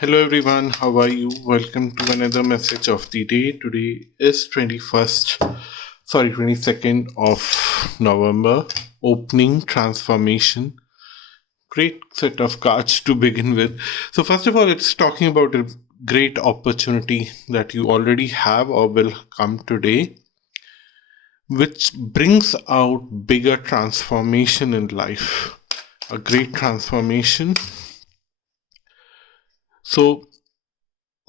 Hello everyone, how are you? Welcome to another message of the day. Today is 22nd of November. Opening transformation. Great set of cards to begin with. So first of all, it's talking about a great opportunity that you already have or will come today, which brings out bigger transformation in life. A great transformation. So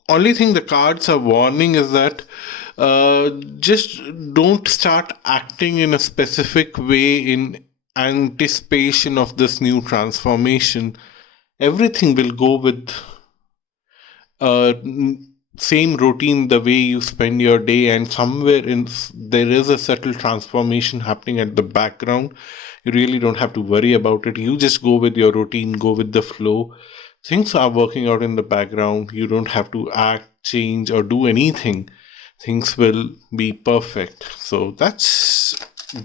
only thing the cards are warning is that just don't start acting in a specific way in anticipation of this new transformation. Everything will go with uh, same routine, the way you spend your day, and somewhere there is a subtle transformation happening at the background. You really don't have to worry about it. You just go with your routine, go with the flow. Things are working out in the background. You don't have to act, change, or do anything. Things will be perfect. So that's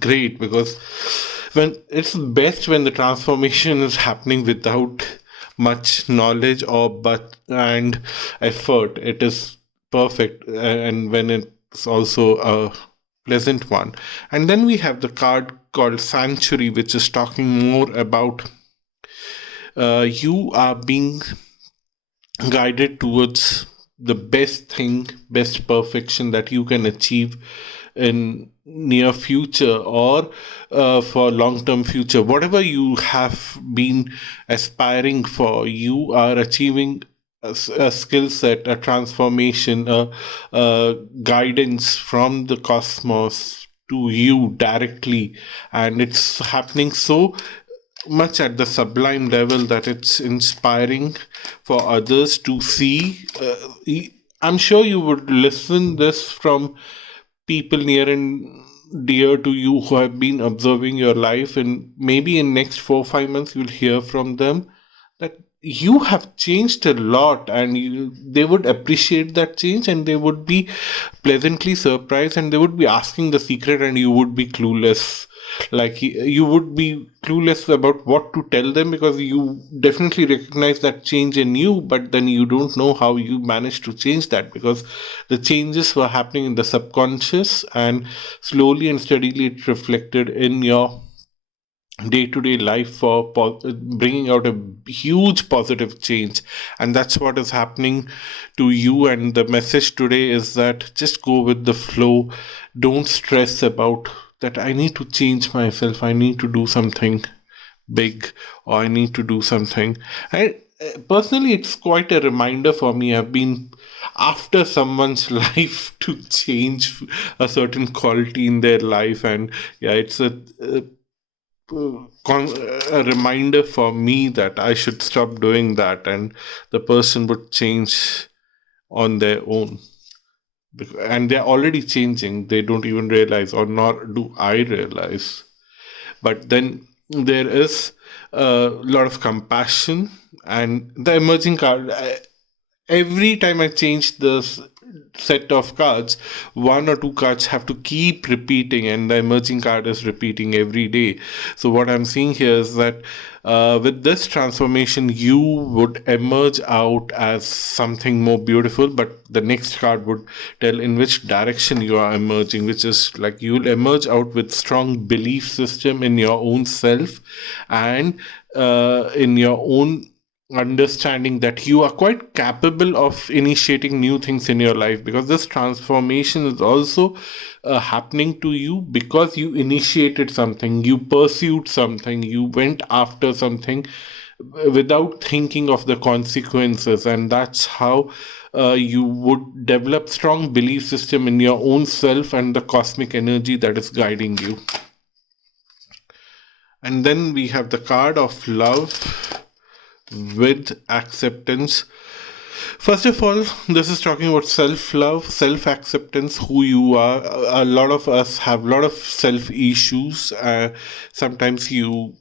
great, because when it's best when the transformation is happening without much knowledge or but and effort. It is perfect, and when it's also a pleasant one. And then we have the card called Sanctuary, which is talking more about you are being guided towards the best thing, best perfection that you can achieve in near future, or for long term future. Whatever you have been aspiring for, you are achieving a skill set, a transformation, a guidance from the cosmos to you directly, and it's happening so much at the sublime level that it's inspiring for others to see. I'm sure you would listen this from people near and dear to you who have been observing your life, and maybe in next 4 5 months you'll hear from them that you have changed a lot, and they would appreciate that change, and they would be pleasantly surprised, and they would be asking the secret, and you would be clueless. Like you would be clueless about what to tell them, because you definitely recognize that change in you, but then you don't know how you managed to change that, because the changes were happening in the subconscious, and slowly and steadily it reflected in your day-to-day life for bringing out a huge positive change. And that's what is happening to you. And the message today is that just go with the flow. Don't stress about that I need to change myself, I need to do something big, or I need to do something. I personally, it's quite a reminder for me. I've been after someone's life to change a certain quality in their life, and yeah, it's a reminder for me that I should stop doing that, and the person would change on their own. And they're already changing, they don't even realize, or nor do I realize. But then there is a lot of compassion, and the emerging card. Every time I change the set of cards, one or two cards have to keep repeating, and the emerging card is repeating every day. So, what I'm seeing here is that with this transformation, you would emerge out as something more beautiful, but the next card would tell in which direction you are emerging, which is like you'll emerge out with strong belief system in your own self, and in your own understanding that you are quite capable of initiating new things in your life, because this transformation is also happening to you because you initiated something, you pursued something, you went after something without thinking of the consequences, and that's how you would develop strong belief system in your own self and the cosmic energy that is guiding you. And then we have the card of love with acceptance. First of all, this is talking about self love, self acceptance, who you are. A lot of us have a lot of self issues. Sometimes you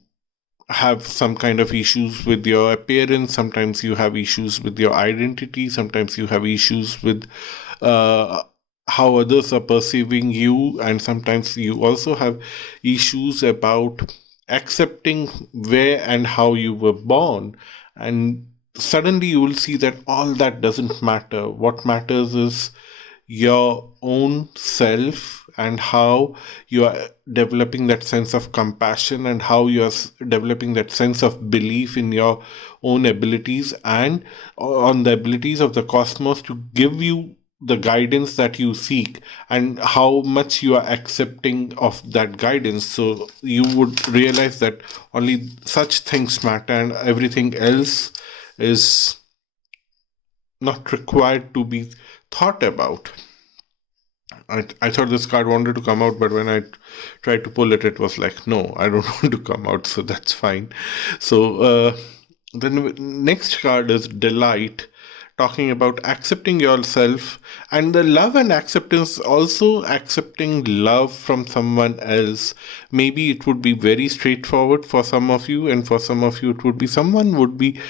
have some kind of issues with your appearance, sometimes you have issues with your identity, sometimes you have issues with uh, how others are perceiving you, and sometimes you also have issues about accepting where and how you were born. And suddenly you will see that all that doesn't matter. What matters is your own self, and how you are developing that sense of compassion, and how you are developing that sense of belief in your own abilities, and on the abilities of the cosmos to give you the guidance that you seek, and how much you are accepting of that guidance. So you would realize that only such things matter, and everything else is not required to be thought about. I thought this card wanted to come out, but when I tried to pull it, it was like, no, I don't want to come out, so that's fine. So, then next card is Delight, talking about accepting yourself, and the love and acceptance, also accepting love from someone else. Maybe it would be very straightforward for some of you, and for some of you, it would be someone would be.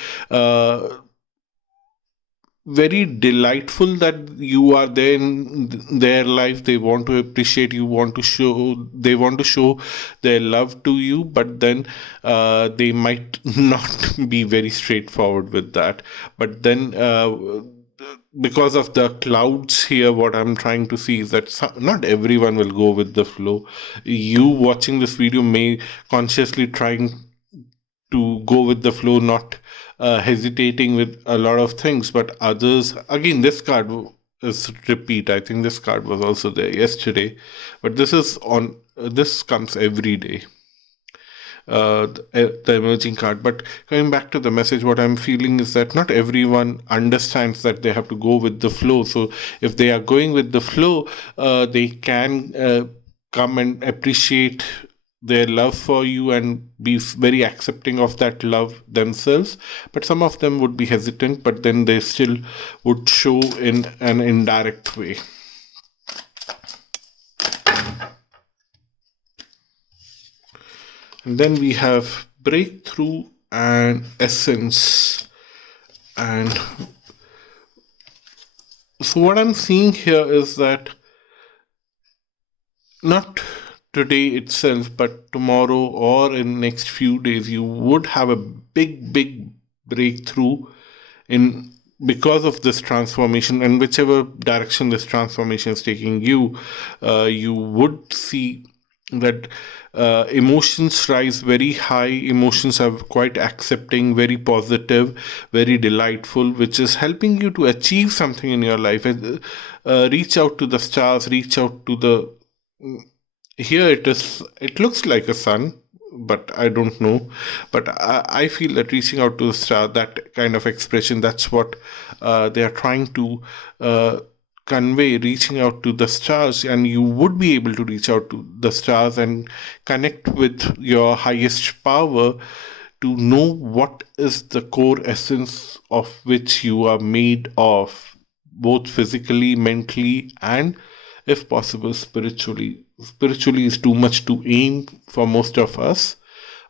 Very delightful that you are there in their life. They want to appreciate you, they want to show their love to you, but then they might not be very straightforward with that. But then because of the clouds here, what I'm trying to see is that not everyone will go with the flow. You watching this video may consciously trying to go with the flow, not hesitating with a lot of things. But others, again, this card is repeat. I think this card was also there yesterday, but this is on. This comes every day. The emerging card. But coming back to the message, what I'm feeling is that not everyone understands that they have to go with the flow. So if they are going with the flow, they can come and appreciate their love for you and be very accepting of that love themselves. But some of them would be hesitant, but then they still would show in an indirect way. And then we have breakthrough and essence. And so what I'm seeing here is that not today itself, but tomorrow or in next few days, you would have a big breakthrough in because of this transformation, and whichever direction this transformation is taking you, you would see that emotions rise very high. Emotions are quite accepting, very positive, very delightful, which is helping you to achieve something in your life. Reach out to the stars, reach out to the, here it is, it looks like a sun, but I don't know. But I feel that reaching out to the star, that kind of expression, that's what they are trying to convey, reaching out to the stars. And you would be able to reach out to the stars and connect with your highest power, to know what is the core essence of which you are made of, both physically, mentally, and if possible spiritually. Spiritually is too much to aim for most of us,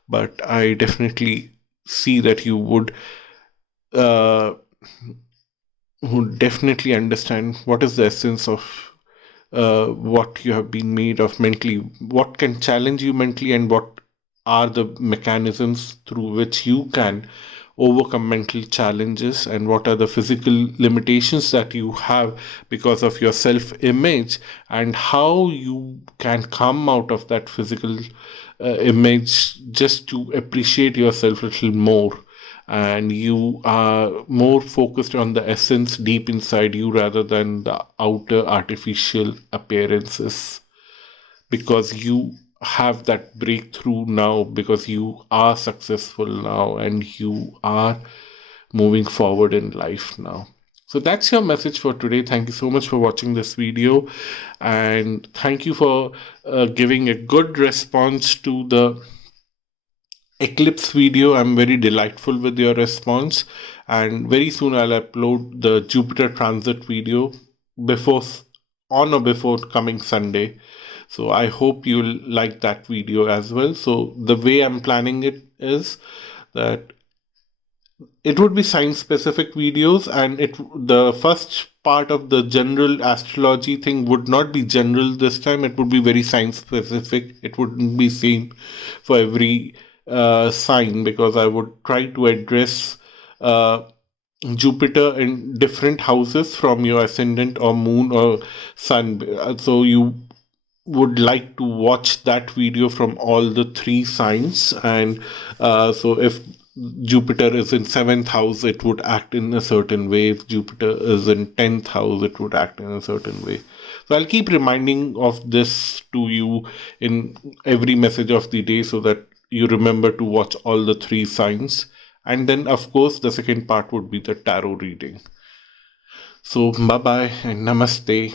but I definitely see that you uh, would definitely understand what is the essence of what you have been made of mentally, what can challenge you mentally, and what are the mechanisms through which you can overcome mental challenges, and what are the physical limitations that you have because of your self image, and how you can come out of that physical image just to appreciate yourself a little more. And you are more focused on the essence deep inside you rather than the outer artificial appearances, because you have that breakthrough now, because you are successful now, and you are moving forward in life now. So that's your message for today. Thank you so much for watching this video, and thank you for giving a good response to the eclipse video. I'm very delightful with your response, and very soon I'll upload the Jupiter transit video before, on or before coming Sunday. So I hope you'll like that video as well. So the way I'm planning it is that it would be science specific videos, and it, the first part of the general astrology thing would not be general this time. It would be very science specific. It wouldn't be same for every sign, because I would try to address Jupiter in different houses from your ascendant or moon or sun. So you would like to watch that video from all the three signs. And so if Jupiter is in seventh house, it would act in a certain way. If Jupiter is in 10th house, it would act in a certain way. So I'll keep reminding of this to you in every message of the day so that you remember to watch all the three signs. And then, of course, the second part would be the tarot reading. So, bye bye and namaste.